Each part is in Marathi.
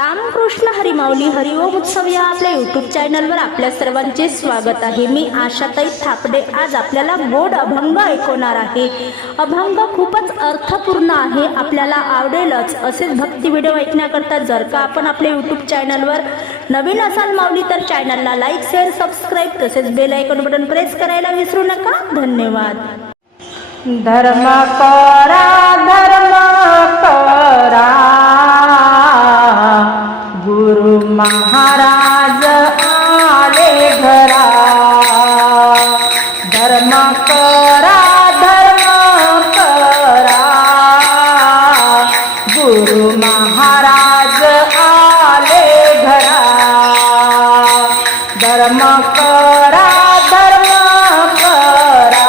रामकृष्ण हरिमाऊली हरिओम उत्सव या आपल्या यूट्यूब चॅनलवर आपल्या सर्वांचे स्वागत आहे. मी आशाताई थापडे. आज आपल्याला गोड अभंग ऐकवणार आहे. अभंग खूपच अर्थपूर्ण आहे. आपल्याला आवडेलच. असेच भक्ती व्हिडिओ ऐकण्याकरता जर का आपण आपल्या यूट्यूब चॅनलवर नवीन असाल माऊली तर चॅनलला लाईक शेअर सबस्क्राईब तसेच बेल आयकॉन बटन प्रेस करायला विसरू नका. धन्यवाद. धर्म करा धर्म धर्म करा धर्म करा. गुरु महाराज आले घरा. धर्म करा धर्म करा.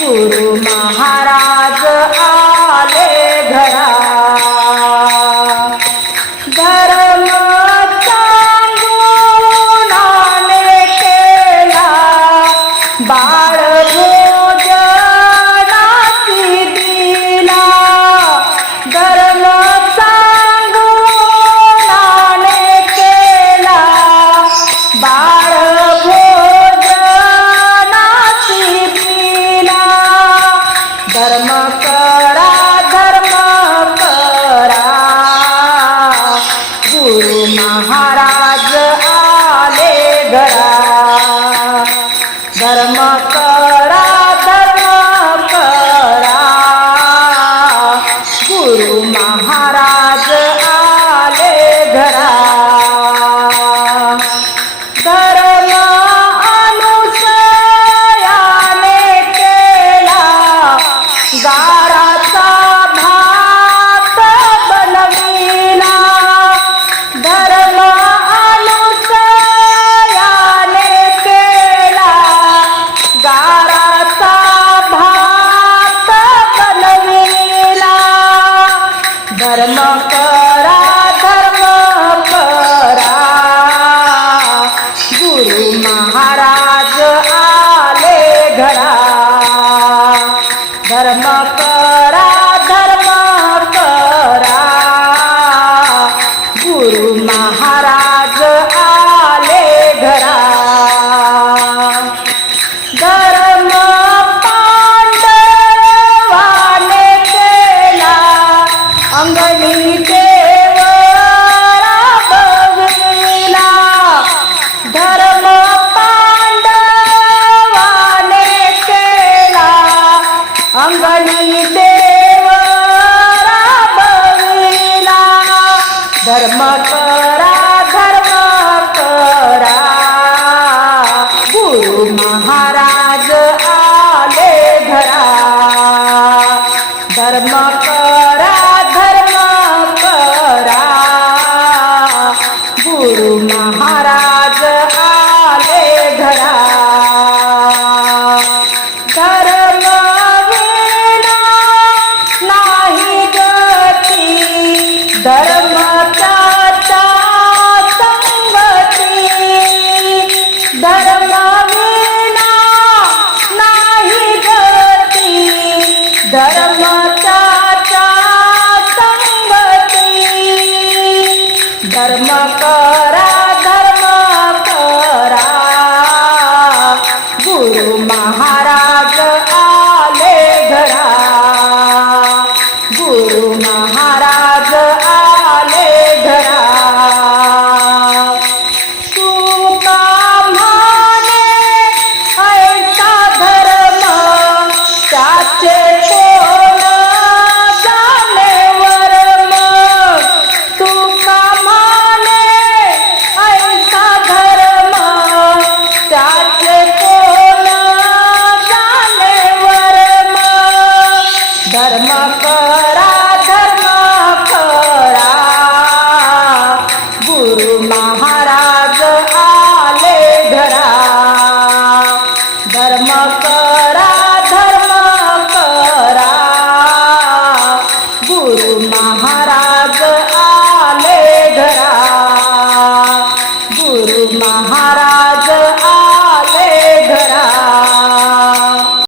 गुरु महाराज आ வழியில்